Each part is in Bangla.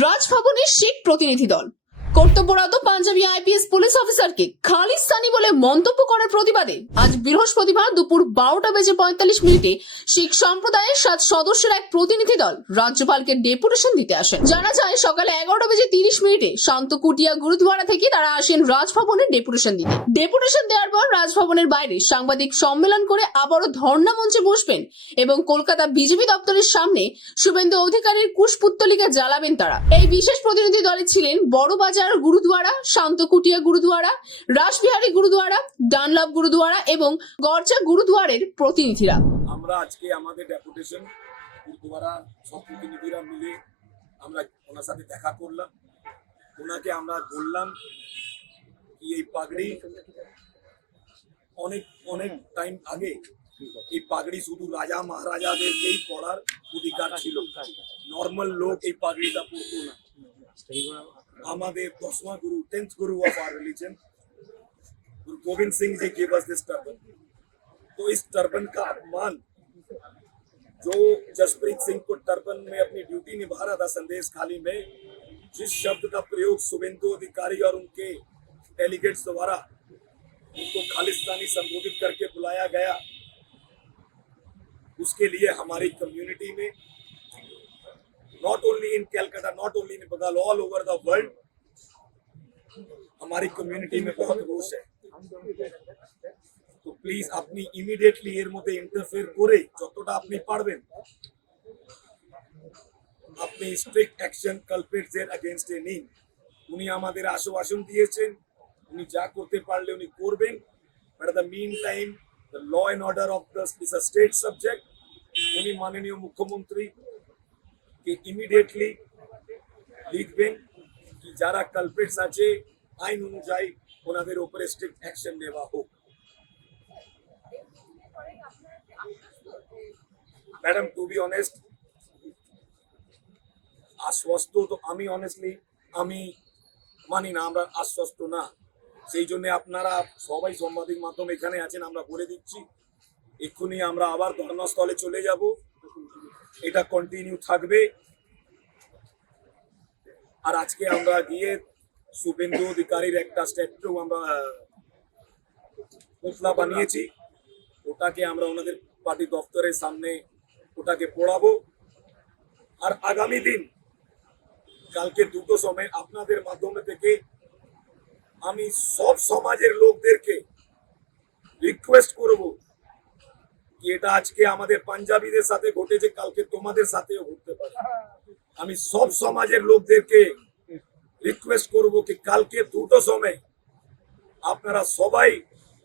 রাজভবনের শিখ প্রতিনিধি দল। কর্তব্যরত পাঞ্জাবি আইপিএস পুলিশ অফিসারকে খালিস্তানি বলে মন্তব্য করার প্রতিবাদে। আজ বৃহস্পতিবার দুপুর বারোটা বেজে পঁয়তাল্লিশ মিনিটে শিখ সম্প্রদায়ের সাত সদস্যের এক প্রতিনিধি দল রাজ্যপালকে ডেপুটেশন দিতে আসেন। জানা যায়, সকালে এগারোটা বেজে তিরিশ মিনিটে শান্তকুটিয়া গুরুদুয়ারা থেকে তারা আসেন রাজভবনে ডেপুটেশন দিতে। ডেপুটেশন দেওয়ার পর রাজভবনের বাইরে সাংবাদিক সম্মেলন করে আবারও ধর্ণা মঞ্চে বসবেন এবং কলকাতা বিজেপি দপ্তরের সামনে শুভেন্দু অধিকারীর কুশপুত্তলিকা জ্বালাবেন তারা। এই বিশেষ প্রতিনিধি দলে ছিলেন বড়বাজার গুরুদুয়ারা, শান্তকুটিয়া গুরুদুয়ারা, রাসবিহারী গুরুদুয়ারা, ডানলাভ গুরুদুয়ারা এবং গরচা গুরুদুয়ারের প্রতিনিধিরা। আমরা আজকে আমাদের ডেপুটেশন গুরুদুয়ারা সব প্রতিনিধিরা মিলে আমরা ওনার সাথে দেখা করলাম। ওনাকে আমরা বললাম এই পাগড়ি অনেক অনেক টাইম আগে এই পাগড়ি শুধু রাজা মহারাজাদেরকেই পড়ার অধিকার ছিল। নর্মাল লোক এই পাগড়িটা পড়তো না। আমাদের দশমা গুরু tenth Guru of our religion Guru Gobind Singh ji gave us this turban तो इस टर्बन का अपमान जो जसप्रीत सिंह को टर्बन में अपनी ड्यूटी निभा रहा था संदेश खाली में जिस शब्द का प्रयोग शुभेंदु अधिकारी और उनके डेलीगेट्स द्वारा उनको खालिस्तानी संबोधित करके बुलाया गया उसके लिए हमारी कम्युनिटी में not only in Calcutta not only in Bengal all over the world हमारी कम्युनिटी में बहुत रोष है তো প্লিজ আপনি ইমিডিয়েটলি এর মধ্যে ইন্টারফেয়ার করে যতটা আপনি পারবেন আপনি স্ট্রিক্ট অ্যাকশন কালপ্রিটসের এগেনস্টে নিন উনি আমাদের আশ্বাসন দিয়েছেন উনি যা করতে পারলে উনি করবেন but the meantime the law and order of the is a state subject উনি মাননীয় মুখ্যমন্ত্রী কে ইমিডিয়েটলি লিখবেন কি যারা কালপ্রিটস আছে আইন অনুযায়ী ওনাদের উপরে স্ট্রিক্ট অ্যাকশন নেওয়া হোক। ম্যাডাম টু বি অনেস্ট আশ্বস্ত তো আমি অনেস্টলি আমি মানি না, আমরা আশ্বস্ত না। সেই জন্য আপনারা সবাই সাংবাদিক মাধ্যম এখানে আছেন, আমরা বলে দিচ্ছি, এক্ষুনি আমরা আবার ধর্নাস্থলে চলে যাব। এটা কন্টিনিউ থাকবে। আর আজকে আমরা গিয়ে শুভেন্দু অধিকারীর একটা স্ট্যাচু আমরা পুতলা বানিয়েছি। ওটাকে আমরা ওনাদের পার্টি দপ্তরের সামনে ওটাকে পড়াবো। আর আগামী দিন, কালকে দুটো সময় আপনাদের মাধ্যমে থেকে আমি সব সমাজের লোকদেরকে রিকোয়েস্ট করব কি এটা আজকে আমাদের পাঞ্জাবিদের সাথে ঘটেছে, কালকে তোমাদের সাথেও ঘটতে পারে। আমি সব সমাজের লোকদেরকে রিকোয়েস্ট করব কি কালকে দুটো সময় আপনারা সবাই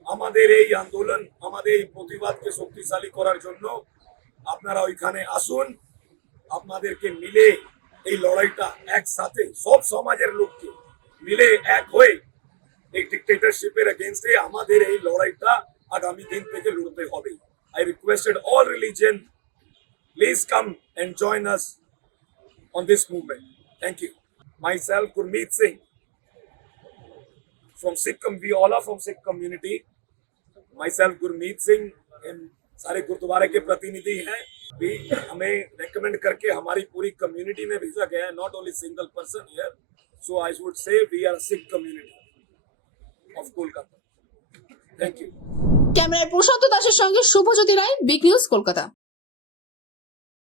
আমাদের এই আন্দোলন আমাদের এই প্রতিবাদকে শক্তিশালী করার জন্য আপনারা ওইখানে আসুন আপনাদেরকে মিলে এই লড়াইটা একসাথে সব সমাজের লোককে মিলে এক হয়ে এই ডিক্টেটরশিপের এগেনস্টে আমাদের এই লড়াইটা আগামী দিন থেকে লড়তে হবে I requested all religion please come and join us on this movement. Thank you. Myself, Gurmeet Singh, from Sikh, com- we all are from Sikh community. Myself, Gurmeet Singh, इन सारे गुरुद्वारे के प्रतिनिधि हैं भी हमें रेकमेंड करके हमारी पूरी कम्युनिटी में भेजा गया है not only single person here so I would say we are Sikh community of Kolkata thank you ক্যামেরায় প্রশান্ত দাসের সঙ্গে শুভজ্যোতি রায় বিগ নিউজ কলকাতা